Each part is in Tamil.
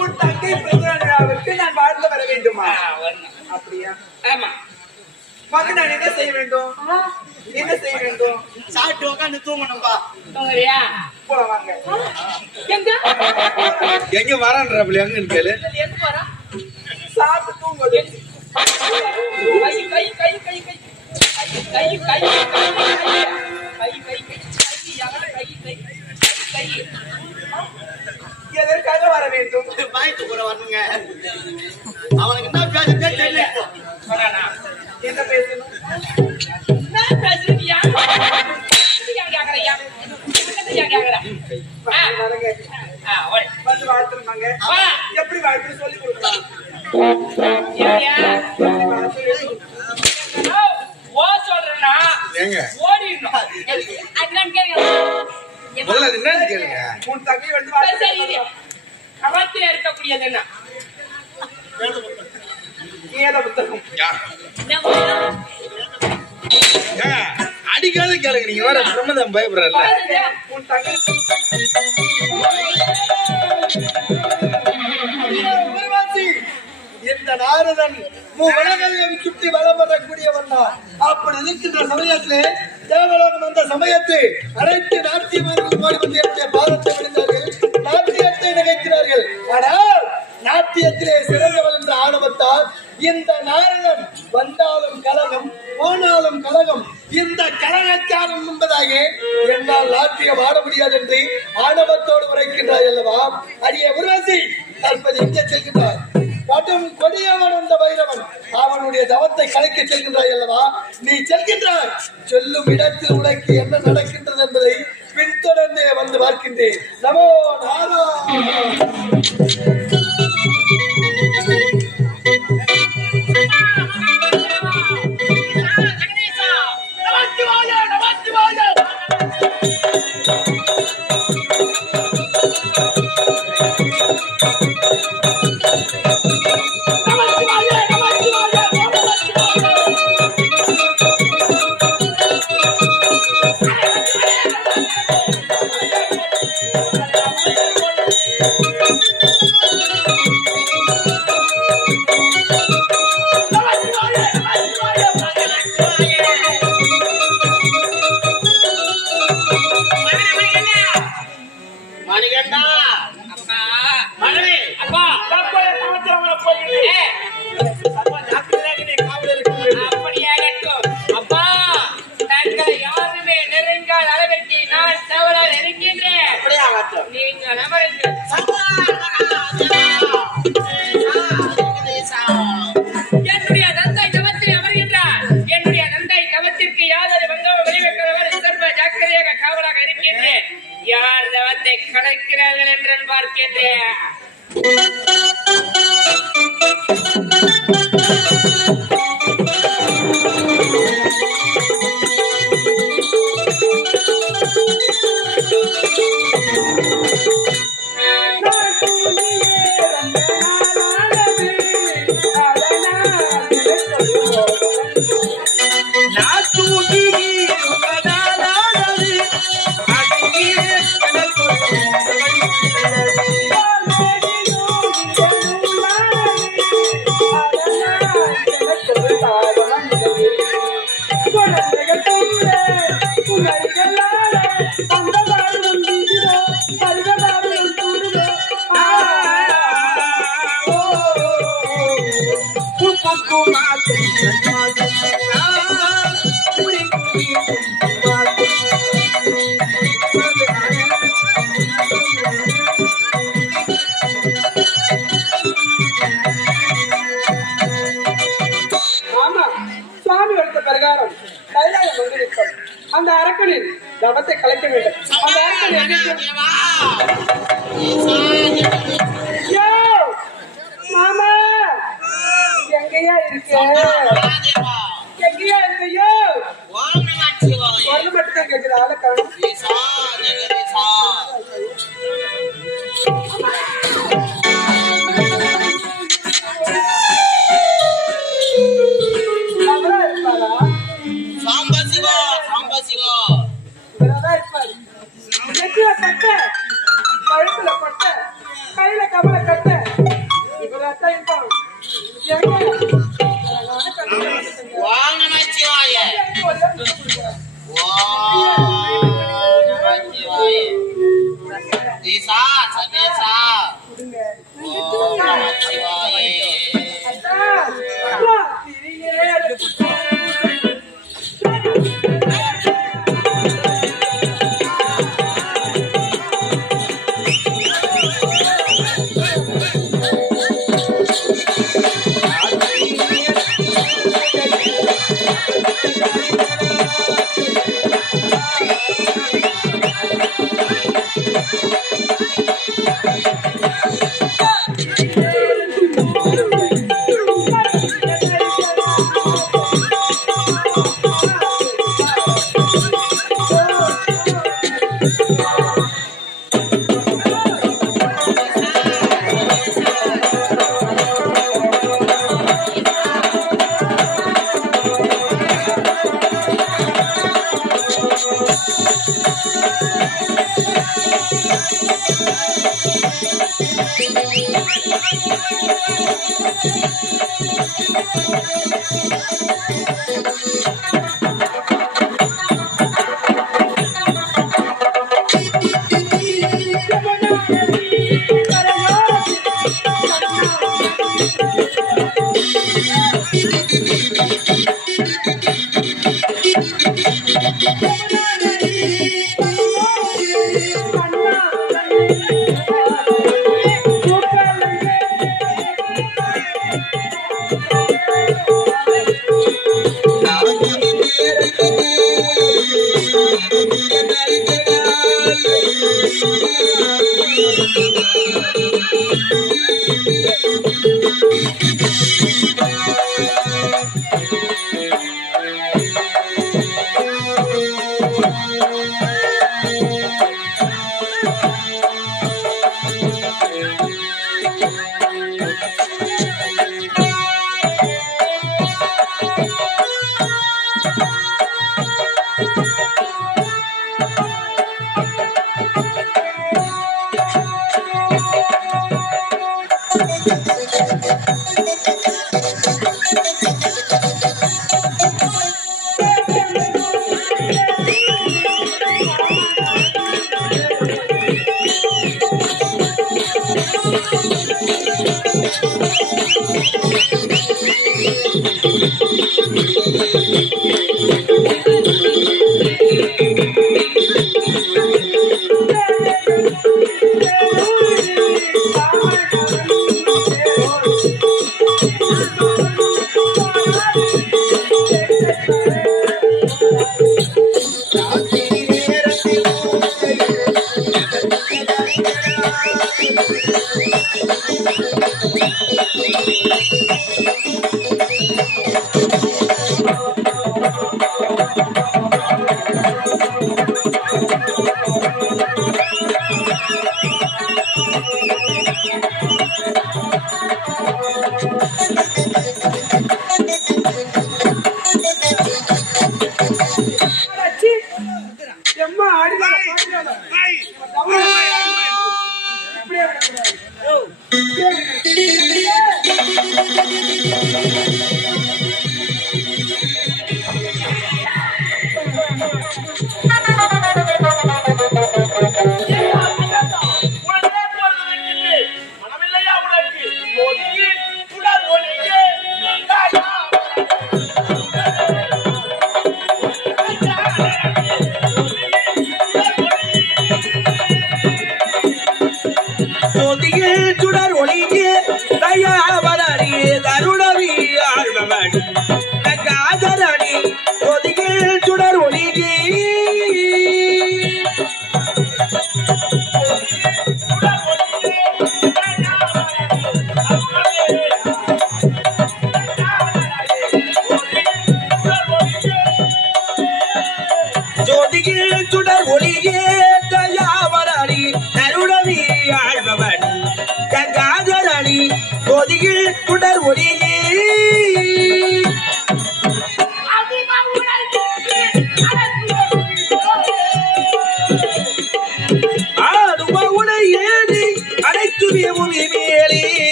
உன் தங்கை பிரதமராவுக்கு நான் வாழ்ந்து வர வேண்டுமா? அப்படியா? ஆமா. வந்து நான் என்ன செய்ய வேண்டும்? என்ன செய்ய வேண்டும்? சாப்பிட்டு உட்காந்து தூங்கணும்பா. தூங்குறியா? போலாம் வாங்க. எங்க வரான்றாப்ல எங்க கேளு. எங்க வரா? சாப்பிட்டு தூங்குவது. கை கை கை கை கை கை கை கை எதற்காக வர வேண்டும்? பாய்த்து கூட வரணுங்க. அவனுக்கு என்ன பேசுறதே தெரியல. என்ன பேசணும்? நான் பேசுறியா? வந்து வாழ்த்துருமாங்க. எப்படி வாழ்த்து சொல்லி கொடுக்கலாம்? முதல்ல அது என்னன்னு கேளுங்க. உன் தங்கை வந்து அவத்தில் இருக்கக்கூடியது என்ன? ஏத புத்தகம். அடிக்காத கேளுங்க. நீங்க வேற பிரம்மதம் பயப்படுறல. உன் தங்கை இந்த நாரதன் உலகையும் சுற்றி வளம் வரக்கூடியவன் தான். அப்படி இருக்கின்ற சமயத்திலே தேவலோகம் வந்த சமயத்தை அனைத்து நாட்டியமார்கள் ஓடி வந்து என்னுடைய பாதத்தை விழுந்தார்கள். நாட்டியத்தை நினைக்கிறார்கள். ஆனால் நாட்டியத்திலே சிறந்தவள் என்ற ஆணவத்தால் இந்த நாரதன் வந்தாலும் கலகம் போனாலும் கலகம், இந்த கலகக்காரன் என்பதாக என்னால் நாட்டியம் ஆட முடியாது என்று ஆணவத்தோடு உரைக்கின்றாய் அல்லவா? அடியே உருவாசி தற்போது எங்கே செல்கின்றார்? கடும் கொடியவன் வந்த பைரவன் அவனுடைய தவத்தை கலைக்க செல்கின்றாய் அல்லவா? நீ செல்கின்றாய். சொல்லும் இடத்தில் உனக்கு என்ன நடக்கின்றது என்பதை பின்தொடர்ந்தே வந்து பார்க்கின்றேன். நமோ என்னுடைய தந்தை தவத்தில் அமர்கின்றார். என்னுடைய தந்தை தவத்திற்கு யாதொரு பங்கமும் விளைவிக்கிறவர் சர்வ ஜாக்கிரதையாக காவலாக இருக்கின்றேன். யார் தவத்தை கலைக்கிறார்கள் என்று பார்க்கின்றேன். அந்த அரக்கனின் தவத்தை கலைக்க வேண்டும். அந்த மாமா எங்கயா இருக்கு? எங்கயா இருக்கையோ? ஒண்ணு மட்டும் தான் கேட்குது. ஆளை காணும். கழுத்துல பட்ட ஈசா சமேசா ஓம் நம சிவாய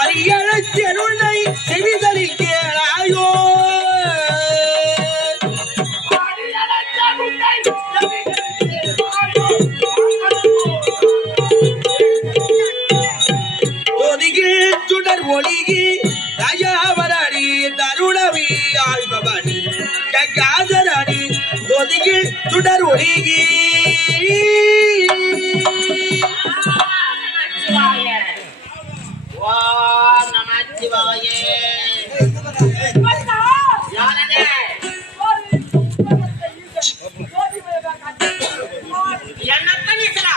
வாரியழச்செருளை செவிதலில் கேளாயோ ஒதிகில் சுடர் ஒளிகி தயாவரடி தருணவி ஆழ்பவனி காதரடி ஒதிகில் சுடர் ஒளிகி ஓம் நமச்சிவாய யாரனே என்ன பண்ணிசரா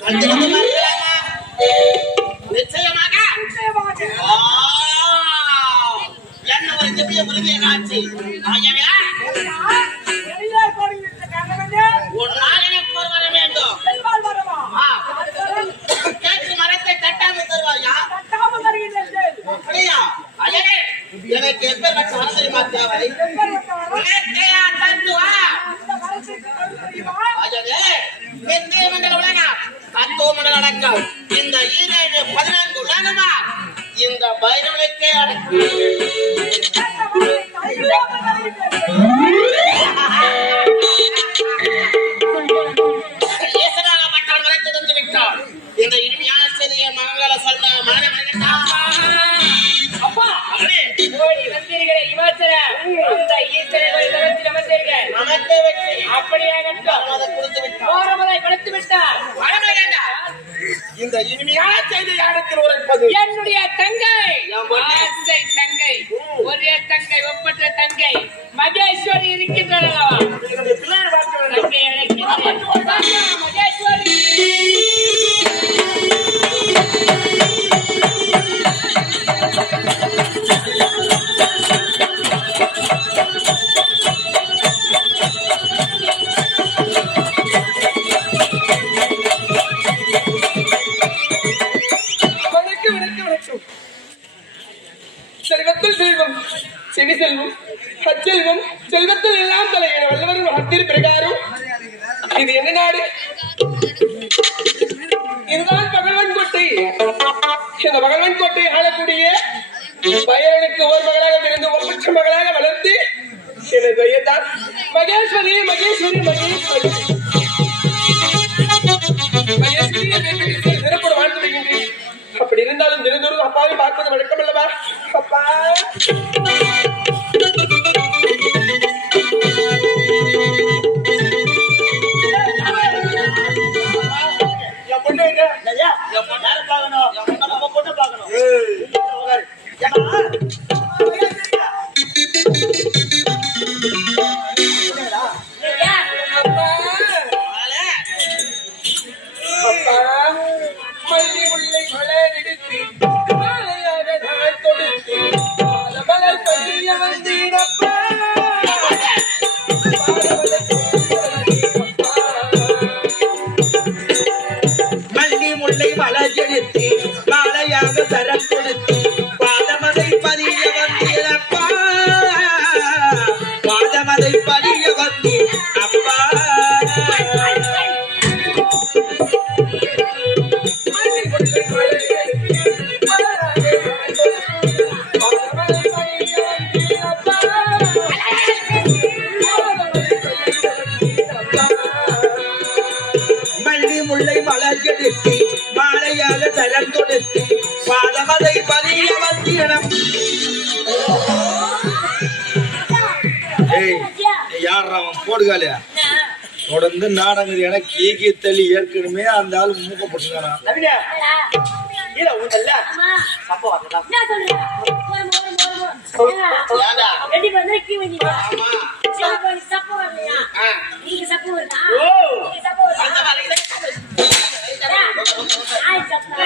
கண்டிப்பா இருக்கலாமா நிச்சயமாக என்ன ஒரு திவ்ய உரிமையை காட்சி ஆயவே ஒரு நாள் எனக்கு ஒரு வர வேண்டும் கேட்டு மரத்தை தட்டாமல் தருவாயா அப்படியா ஐயனே எனக்கு எப்பேற்பட்ட வரம் தெரியுமா தேவை தத்துவா ஐயனே நித்திய மண்டல உலகம் தத்துவ மண்டல அடக்கம் இந்த 14 உலகமா இந்த பைரவனுக்கே அடக்கம் இந்த இனிமையான செய்தியை மங்கள சொல்ல அப்பா ஓடி வந்தீர்களே இமாச்சல அந்த ஈஸ்வரனை தரத்தில் அமர்ந்தீர்கள் நமக்கே வெற்றி அப்படியாகட்டும் அதை கொடுத்து விட்டார் கோரமலை படுத்து விட்டார் இந்த இனிமையான செய்தி யாருக்கு உரைப்பது என்னுடைய தங்கை ஆசை தங்கை ஒரே தங்கை ஒப்பற்ற தங்கை மகேஸ்வரி இருக்கின்றார் அல்லவா என்னுடைய பிள்ளையை பார்க்க தங்கை அழைக்கின்றேன் மகேஸ்வரி செல்வத்தில் செல்வம் செவி செல்வம் அச்செல்வம் செல்வத்தில் எல்லாம் தலைவர் வல்லவரும் ஹத்திரி பிரகாரம் இது என்ன நாடு இதுதான் பகவன் கோட்டை இந்த பகவன் கோட்டை ஆளக்கூடிய பைரவனுக்கு ஒரு மகளாக பிறந்து ஒப்பற்ற மகளாக வளர்த்து எனது பெயர்தான் மகேஸ்வரி மகேஸ்வரி மகேஸ்வரி மகேஸ்வரி சிறப்போடு வாழ்ந்து வருகின்றேன் அப்படி இருந்தாலும் தினந்தோறும் அப்பாவை பார்ப்பது வழக்கம் அல்லவா அப்பா என் பொண்ணு எங்க? என் பொண்ணாரு பார்க்கணும் என் பொண்ணை நம்ம பொண்ணு பார்க்கணும் அப்பா அப்பா மல்லி முல்லை மலரெடுத்து மாலையாக நான் தொடுத்து மலர் கட்டிய வந்தீனப்பா மல்லி முல்லை மலர்ஜெடுத்து மாலையாக சரம் கொடுத்து பாதமதை பதிய வந்தீரப்பா பாதமதை பதிய வந்தீ அப்பா மல்லி முல்லை மலர்ஜெடுத்து மாலையாக சரம் கொடுத்து பாதமதை பதிய வந்தீரம் யார் அவன் போடுகாலையா தொடர்ந்து நாடகம் எனக்கு ஈகி தள்ளி ஏற்கனவே அந்த ஆள் மூக்க போட்டுக்கிறான் நவீனா இல்ல உண்டல்ல அப்போ வரலாம் ஏண்டா ரெடி பண்ணி கீ வந்தீங்க ஆமா சப்போ வரலையா நீங்க சப்போ வருதா ஓ நீங்க சப்போ வருதா அந்த வேலையில ஆய் சப்போ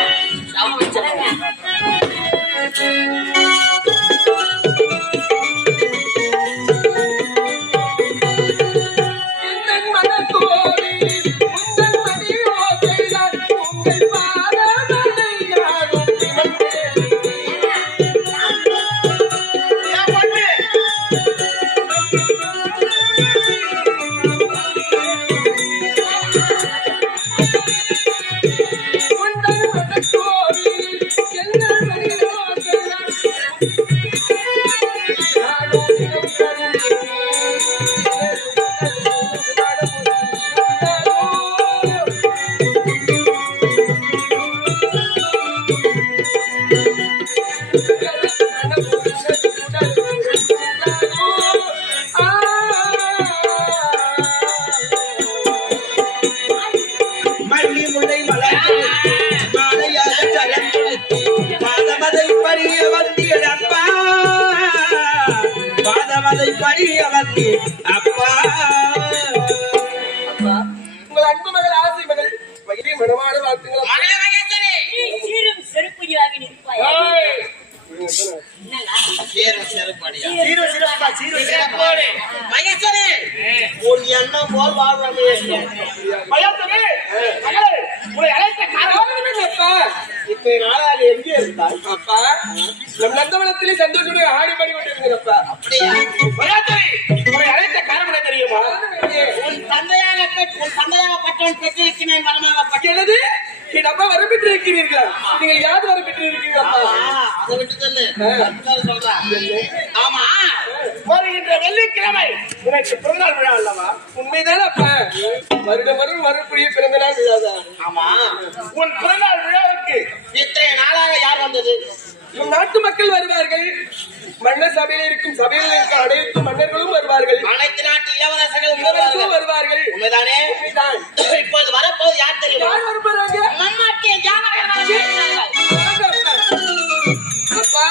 என் மனத்தோடு உங்கள் மடியோ செய்தால் உங்கள் பாதமலை யாரும் எனக்கு அப்பா. அப்பா, உங்கள் அன்பு மகள் ஆசை மகள் வயிறு மனமான வாழ்த்துங்கள் அப்பா. மகளே மகேஸ்வரி, நீ சீரும் செருப்பு வாங்கி நிற்பாயா? ஏய், என்னடா? சீரும் செருப்படியா? சீரோ சிறப்பா சீரோ சிறப்பா. போடு. மகேஸ்வரி, உன் எண்ணம் போல் வாழ்ற மகேஸ்வரி. மயாத்தமே, மகளே, உங்களை அழைத்த காரணம் என்னப்பா? இத்தனை நாளாக எங்கே இருந்தாய்? அப்பா, நம் நந்தவனத்திலே சந்தோஷமாக ஆடி பாடி கொண்டிருந்தேன்ப்பா. அப்படியா? மயாத்தமே, உங்களை அழைத்த காரணம் என்ன தெரியுமா? உன் தந்தையாகப்பட்டவன் பெற்றிருக்கிறேன் மரமாகப்பட்ட. எனது என் அப்பா வரப்பெற்று இருக்கிறீர்களா? நீங்கள் யார் வரப்பெற்று இருக்கிறீர்களப்பா? அதை விட்டு சொல்லு. அடுத்தது சொல்றேன். ஆமா, வருகின்ற வெள்ளிக்கிழமை உனக்கு பிறந்தநாள் விழா அல்லவா? உண்மைதானே அப்பா? வருடம் வரக்கூடிய பிறந்த நாள் விழாதான். ஆமா, உன் பிறந்தநாள் விழாவுக்கு இத்தனை நாளாக யார் வந்தது? நம் நாட்டு மக்கள் வருவார்கள். மன்னர் சபையில் இருக்கும் அனைத்து மன்னர்களும் வருவார்கள். அனைத்து நாட்டு இளவரசர்களும் இளவரசரும் வருவார்கள். வருவார்கள். உண்மைதானே? உண்மைதான். இப்போது வரப்போது யார் தெரியுமா? யார் வருவாங்க? மம்மாட்டிய ஜாமகன் வரப்போகிறார்கள். அப்பா,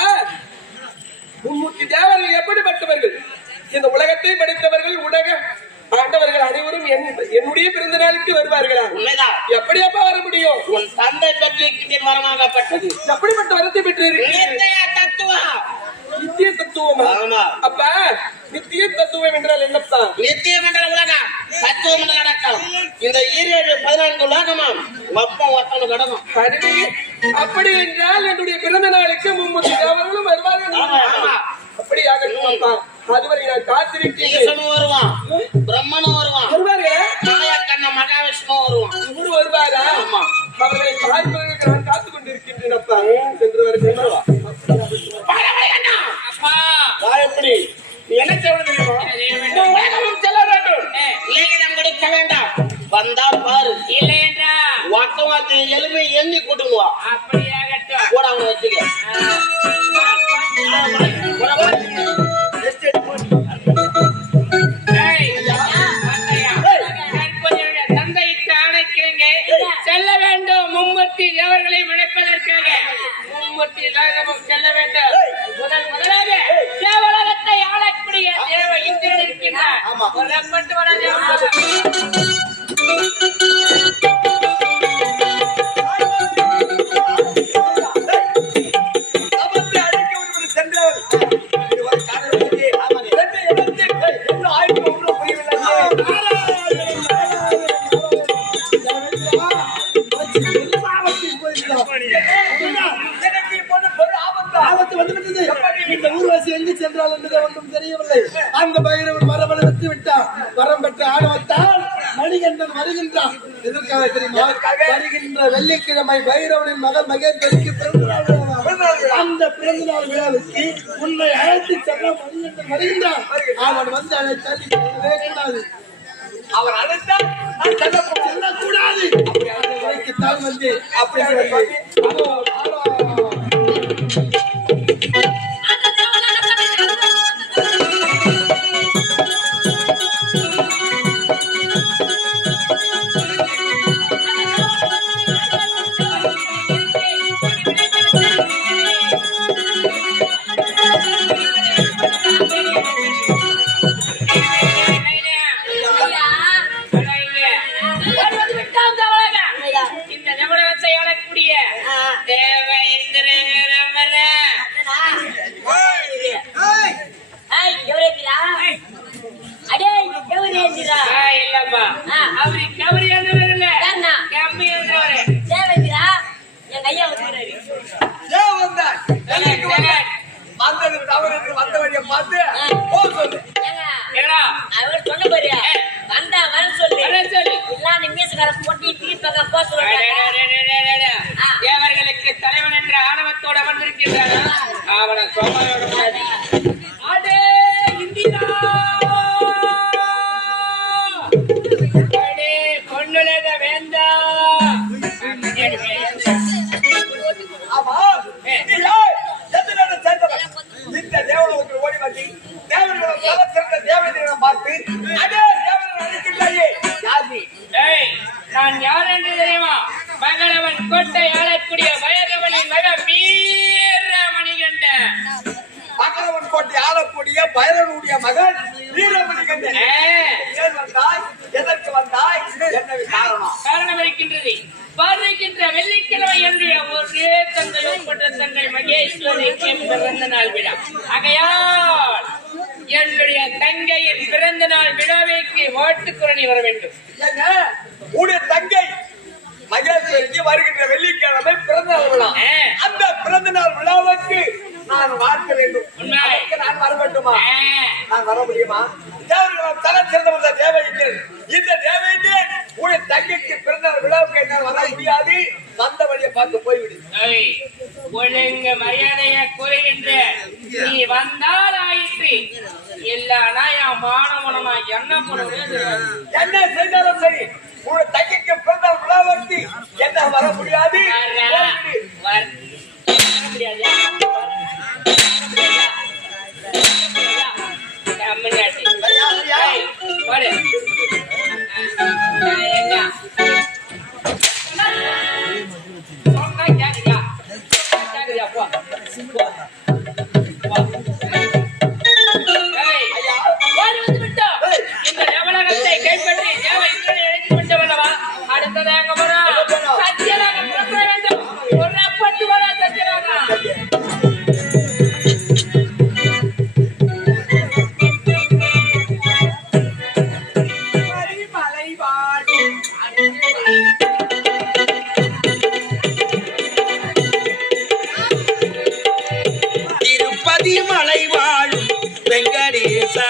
மும்மூர்த்தி தேவர்கள் எப்படிப்பட்டவர்கள்? இந்த உலகத்தை படைத்தவர்கள், உலக ஆண்டவர்கள் அனைவரும் என்னுடைய பிறந்த நாளுக்கு வருவார்களா? உண்மைதான். எப்படி அப்பா வர முடியும்? உன் தந்தை பெற்றிருக்கிறேன் வரமாகப்பட்டது. எப்படிப்பட்ட வரத்தை பெற்று நித்திய தத்துவம். நித்திய தத்துவமா? ஆமா. அப்பா, நித்திய தத்துவம் என்றால் என்னப்பா? நித்தியம் என்ற உலகம், தத்துவம் என்ற அடக்கம். இந்த 14 உலகமாம் ஒப்பம் ஒத்தன கடமும். அருவி, அப்படி என்றால் என்னுடைய பிறந்த நாளுக்கு மும்மூர்த்தி தேவர்களும் வருவார்கள். ஆமா, ஆமா. அப்படி ஆகட்டும் அப்பா. அதுவரை நான் காத்திருக்கிறேன். ஈசனும் வருவான், பிரம்மனும் வருவான், வருவார்களா? மாயக்கண்ண மகாவிஷ்ணு வருவான். இவரு வருவாரா? ஆமா. அவர்களை பார்ப்பதற்கு நான் காத்துக் கொண்டிருக்கின்றேன் அப்பா. சென்று வருகிறேன். அப்பா, எப்படி நீ என்ன சொல்ல தெரியுமா? இந்த உலகமும் செல்ல வேண்டும். இலகினம் கொடுக்க வேண்டாம். வந்தா பாரு. இல்லை என்றா வாக்கவாத்து எலும்பை எண்ணி கூட்டுவா. அப்படியாகட்டும். கூட அவனை வச்சுக்க. ஏய், வார்த்தையா? தற்போது என்னுடைய தந்தையிட்டு ஆணைக்கிறேங்க. செல்ல வேண்டும் மும்மூர்த்தி தேவர்களை மணப்பதற்காக. மும்மூர்த்தி லோகமும் செல்ல வேண்டும். முதலாக தேவலோகத்தை ஆளக்கூடிய தேவ இந்திரன் இருக்கின்றார். புறப்பட்டு வர தேவலோகம். அமர்ந்து அழைக்க ஒருவர் சென்றவர். இதுவரை காணவில்லையே. சென்ற இடத்தில் என்ன ஆய்வு ஒன்றும் புரியவில்லையே. எனக்கு இப்போது பெரும் ஆபத்து வந்துவிட்டது. இந்த ஊர்வாசி எங்கு சென்றால் என்பது ஒன்றும் தெரியவில்லை. அந்த பைரவன் மரபணு விட்டு விட்டான். வரம் பெற்ற ஆணவத்தால் மணிகண்டன் வருகின்றான். எதற்காக தெரியுமா? வருகின்ற வெள்ளிக்கிழமை பைரவனின் மகள் மகேஸ்வரிக்கு பிறந்தநாள் விழா. அந்த பிறந்தநாள் விழாவுக்கு உன்னை அழைத்து செல்ல மணிகண்டன் வருகின்றான். அவன் வந்து அழைத்தால் நீ செல்லவே கூடாது. அவர் அழைத்தால் நான் செல்லக்கூடாது. அப்படி அந்த வரைக்குத்தான் வந்து அப்படி இந்த நவரத்தை ஆளக்கூடிய தேவ இந்திரன் இல்லப்பா. அவரு கவரி எழுதுறது இல்ல, கம்மி எழுதுறவரு. எங்க ஐயா வந்துறாரு. ஏன் வந்தாய்? எனக்கு வந்தாய். வந்தது தவறு என்று வந்த வழியை பார்த்து போ சொல்லு. ஏடா, அவர் சொன்ன பாரு, வந்தா வர சொல்லு. வர சொல்லு. எல்லாம் நிமிஷக்கார போட்டி திருப்பங்க போ அட, சொல்றாங்க. அட, அட, அட, அட. தேவர்களுக்கு தலைவன் என்ற ஆணவத்தோடு அமர்ந்திருக்கின்றானா? அவனை சோமாயோட கூடாது. அடே இந்திரா, அடே பொன்னுலக வேந்தா. ஆமா, நீ யார்? எந்த நாடு சேர்ந்தவன்? இந்த தேவலோகத்தில் ஓடி வந்து தேவர்களோட தலை சிறந்த தேவதைகளை பார்த்து அதே தேவர்கள் அழைக்கின்றாயே. யார் நீ? ஏய், நான் யார் என்று தெரியுமா? மகளவன் கோட்டை ஆளக்கூடிய வயதவனின் மகன் வீர மணிகண்டன். பகலவன் கோட்டை ஆளக்கூடிய பைரவனுடைய மகன் வீரமணிகண்டன். ஏன் வந்தாய்? எதற்கு வந்தாய்? என்ன காரணம்? காரணம் இருக்கின்றது. வருகின்ற வெள்ளிக்கிழமை என்னுடைய ஒரே தந்தையும் கொண்ட தங்கை மகேஸ்வரிக்கு பிறந்த நாள் விழா. ஆகையால் என்னுடைய தங்கையின் பிறந்த நாள் விழாவிற்கு வாழ்த்துக்குரணி வர வேண்டும். ஏங்க, உடைய தங்கை மகேஸ்வரிக்கு வருகின்ற வெள்ளிக்கிழமை பிறந்த நாள் விழா. அந்த பிறந்த நாள் விழாவுக்கு நான் பார்க்க வேண்டும். உண்மை. அதற்கு நான் வர வேண்டுமா? நான் வர முடியுமா? தேவர்கள் தலை சிறந்த தேவையில்லை. இந்த தேவையில்லை உடைய தங்கைக்கு பிறந்த நாள் விழாவுக்கு என்னால் வர முடியாது. வந்த வழியை பார்த்து போய்விடு. ஒழுங்கு மரியாதையை கூறுகின்ற நீ வந்தால் ஆயிற்று, இல்லனா என் மானவனமா என்ன பண்ணுறது? என்ன செய்தாலும் சரி உடைய தங்கைக்கு பிறந்த நாள் விழாவுக்கு என்ன வர முடியாது. இந்த நவலகத்தை கைப்பற்றி தேவை அழைத்து விட்டவனவா? அடுத்ததாக சத்தியராக புறப்பட வேண்டும். ஒரு அப்பட்டு வர சத்தியராக. திருப்பதி மலை வாழும் வெங்கடேசா,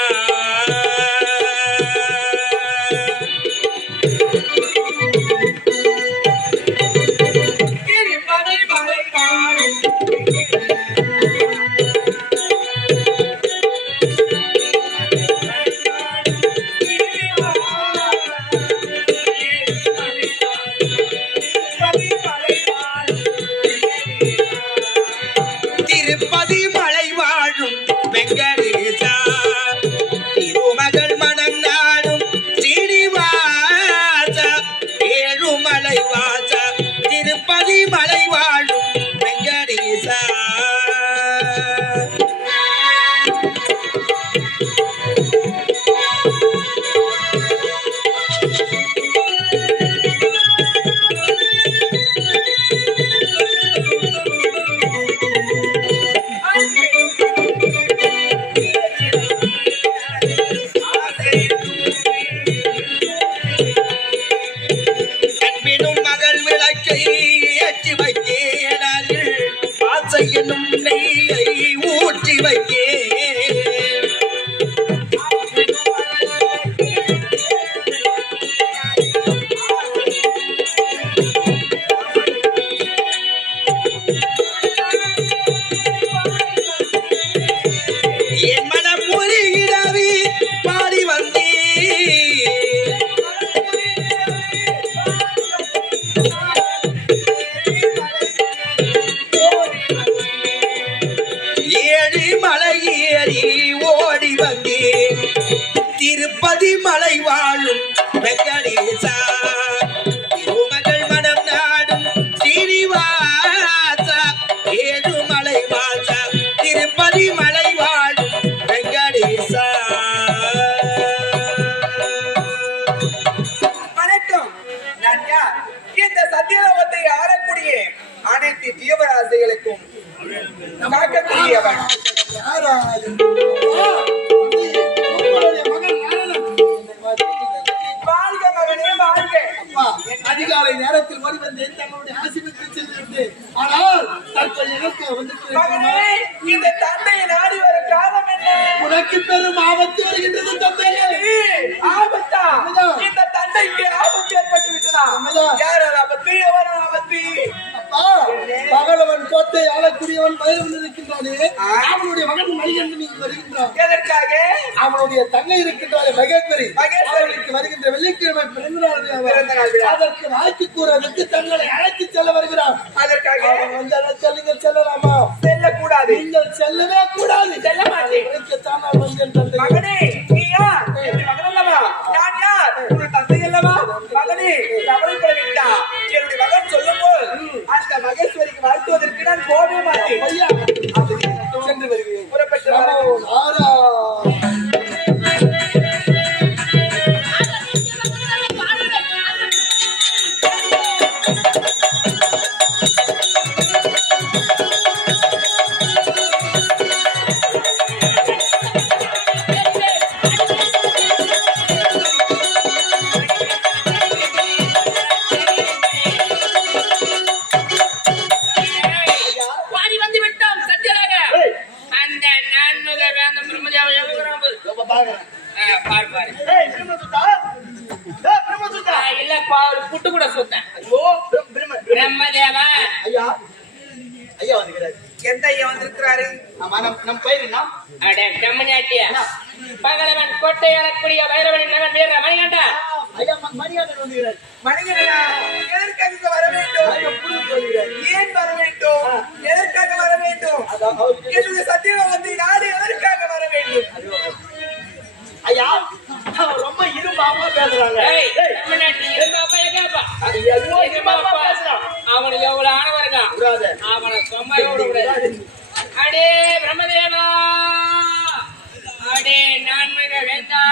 திருப்பதி மலை வாழும் வெங்கடேசா, திருமகள் மனம் நாடும் ஸ்ரீனிவாசா, ஏழுமலை வாசா, திருப்பதி மலை வாழும் வெங்கடேசா. கண்பினும் மகள் விளக்கை ஏற்றி வைக்கேனார்கள், ஆசை என்னும் நெய்யை ஊற்றி வைக்கே. என் மனம் முறியிடவி பாடி வந்தே, ஏழு மலை ஏறி ஓடி வந்தே, திருப்பதி மலை வாழும் வெங்கடேசா, திருமகள் மனம் நாடும் ஸ்ரீனிவாசா, ஏழுமலை வாசா, திருப்பதி மலை வாழும் வெங்கடேசா. வணக்கம். நான் யார்? இந்த சத்தியலோகத்தை ஆளக்கூடிய அனைத்து ஜீவராசிகளுக்கும் காக்கக்கூடியவன். உங்களுடைய மகன் நாரணன். வாழ்க மகனே வாழ்க. அப்பா, அதிகாலை நேரத்தில் ஓடி வந்தேன் தங்களுடைய ஆசிரியத்தை சென்றிருந்தேன். ஆனால் தற்போது எனக்கு மகனே, இந்த தந்தையை நாடி வர காரணம் என்ன? உனக்கு பெரும் ஆபத்து வருகின்றது தந்தையே. ஆபத்தா? உண்மைதான். இந்த தந்தைக்கு ஆபத்து ஏற்பட்டு விட்டதா? உண்மைதான். யார் ஆபத்து? எவர் ஆபத்து? அப்பா, பகலவன் கோட்டை ஆளக்கூடியவன் பயிரவன் இருக்கின்றானே, அவனுடைய மகன் மணிகண்டன் இங்கு வருகின்றான். எதற்காக? அவனுடைய தங்கை இருக்கின்றாளே மகேஸ்வரி, மகேஸ்வரி. அவளுக்கு வருகின்ற வெள்ளிக்கிழமை பிறந்த நாள் பிறந்த நாள் விழா. அதற்கு வாழ்த்து கூறுவதற்கு தங்களை அழைத்து செல்ல வருகிறான். அதற்காக அவன் வந்தாலும் நீங்கள் செல்லலாமா? செல்லக்கூடாது. நீங்கள் செல்லவே கூடாது. செல்ல மாட்டேன். உனக்குத்தான் நான் வந்தேன் தந்தை. மகனே, நீ யார்? என்னுடைய மகன் அல்லவா? நான் யார்? உன்னுடைய தந்தை அல்லவா? மகனே, கவலைப்பட வேண்டாம். என்னுடைய மகன் சொல்லும் போது அந்த மகேஸ்வரிக்கு வாழ்த்துவதற்கு நான் போகவே மாட்டேன். ஐயா, சென்று வருகிறேன். புறப்பட்டு நமோ வரவும். நாராயண பாக்குறேன். பாரு பாரு ஏய் பிரம்மசுத்தா, ஏய் பிரம்மசுத்தா. இல்ல பாரு புட்டு கூட சுத்தேன் ஐயோ பிரம்மதேவா ஐயா, ஐயா வந்துக்கிறாரு. எந்த ஐயா வந்திருக்கிறாரு? ஆமா, நம்ம பயிரினா அட கம்மஞாட்டியா பகலவன் கோட்டை அழக்கூடிய வைரவனின் மகன் வீர மணிகண்டா ஐயா மணியாளர் வந்துக்கிறாரு. மனிதனா எதற்காக இங்க வர வேண்டும்? ஐயா புரிஞ்சு சொல்லுகிறாரு. ஏன் வர வேண்டும்? எதற்காக வர வேண்டும்? அதான் அவருக்கு என்னுடைய சத்தியம் வந்து நாடு எதற்காக வர வேண்டும்? ஐயா அவர் ரொம்ப இருமாமா பேசுறாங்க. ஏய் கம்மஞாட்டி இருமாப்பா எங்கப்பா ஐயா இருமாப்பா அவனுக்கு எவ்வளவு ஆணவம் இருக்கான் விடாத. அவனை சும்மா விடக்கூடாது அடே பிரம்மதேவா அடே நான்மக வேந்தா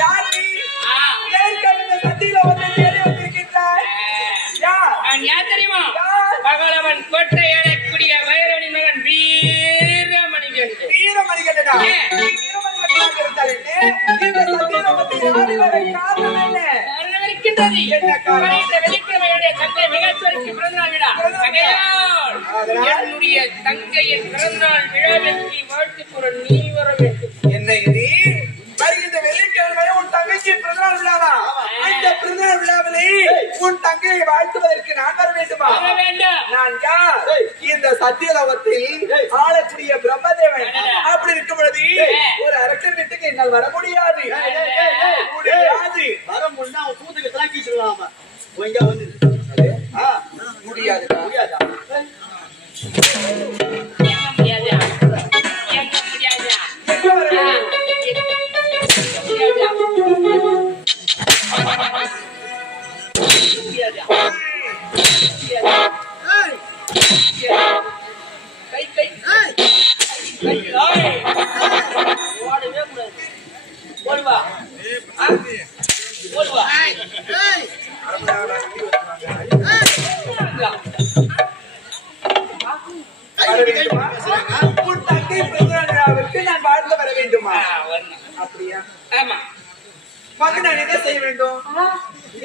யார் நீ? ஆ, எதற்காக இந்த சத்தியில வந்து தேடி வந்திருக்கின்றாய்? யார்? நான் யார் தெரியுமா யார்? பகலவன் கோட்டை அழக்கூடிய வைரவனின் மகன் வீரமணிகண்டன் வீரமணிகண்டனா? ஏன்? நீ வீரமணிகண்டனாக இருந்தால் என்ன? இந்த சத்தியில வந்து நாடி வர காரணம் என்ன? காரணம் இருக்கின்றது. என்ன காரணம்? வருகின்ற வெள்ளிக்கிழமையுடைய தந்தை மகேஸ்வரிக்கு பிறந்தநாள் விழா. ஆகையால் என்னுடைய தங்கையின் பிறந்தநாள் விழாவிற்கு வாழ்த்து கூற நீ வர வேண்டும். என்ன இது? வருகின்ற வெள்ளிக்கிழமை உன் தங்கைக்கு பிறந்தநாள் விழாவா? அந்த பிறந்தநாள் விழாவிலே உன் தங்கையை வாழ்த்துவதற்கு நான் வர வேண்டுமா? வர வேண்டும். நான் யார்? இந்த சத்தியலோகத்தில் ஆளக்கூடிய பிரம்மதேவன். அப்படி இருக்கும் பொழுது ஒரு அரக்கன் வீட்டுக்கு என்னால் வர முடியாது. முடியாது. வர முடிஞ்சா அவன் கூத்துக்கு தான் கீச்சிடலாமா? ஒழுங்கா வந்து முடியாது. முடியாதா? எங்க முடியாதா? எங்க முடியாதா? எங்க வர வேண்டும்? கை கை கை ஓடவே கூடாது. ஓடுவா ஓடுவா உன் தங்கை பிறந்தநாள் விழாவிற்கு நான் வாழ்ந்து வர வேண்டுமா? அப்படியா? ஆமா வந்து நான் என்ன செய்ய வேண்டும்?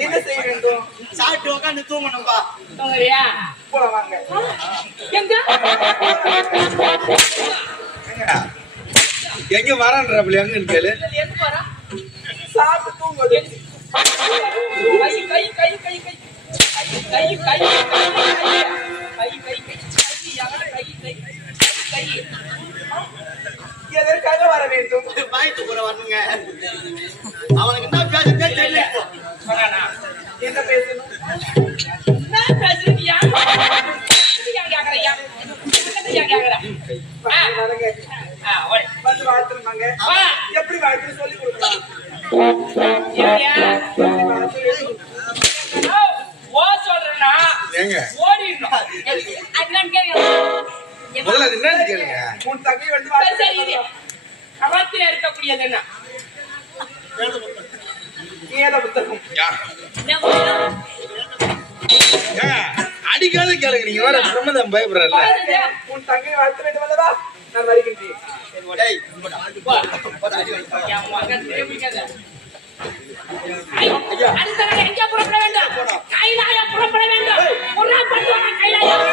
என்ன செய்ய வேண்டும்? சாப்பிட்டு உட்காந்து தூங்கணும்பா. தூங்குறியா? போலாம் வாங்க. எங்க எங்க வரான்றப்பல எங்கன்னு கேளு. எங்க போறா? சாப்பிட்டு தூங்குவது. கை கை கை கை கை கை கை எதற்காக வர வேண்டும்? வாய்க்கு போற வரணுங்க. அவனுக்கு என்ன பேசுறதே தெரியல இப்போ. என்ன பேசணும்? வரங்க. வந்து வாழ்த்துருமாங்க. எப்படி வாழ்த்துன்னு சொல்லி கொடுக்கலாம். ஏங்க ஓடிடணும் முதல்ல அது என்னன்னு கேளுங்க. உன் தங்கை வந்து வாழ்த்து. அவத்தில இருக்கக்கூடியது என்ன? ஏத புத்தகம். யா. ஏங்க, அடிக்காத கேளுங்க. நீங்க வேற பிரம்மதம் பயப்படுறல. உன் தங்கை வாழ்த்த வேண்டும் அல்லவா? நான் வருகின்றேன். டேய், என் மகன் தேவைக்காத. அடுத்த நாள் எங்கே புறப்பட வேண்டும்? கைலாயம் புறப்பட வேண்டும். ஒரு நாள் பண்ணுவாங்க கைலாயம்.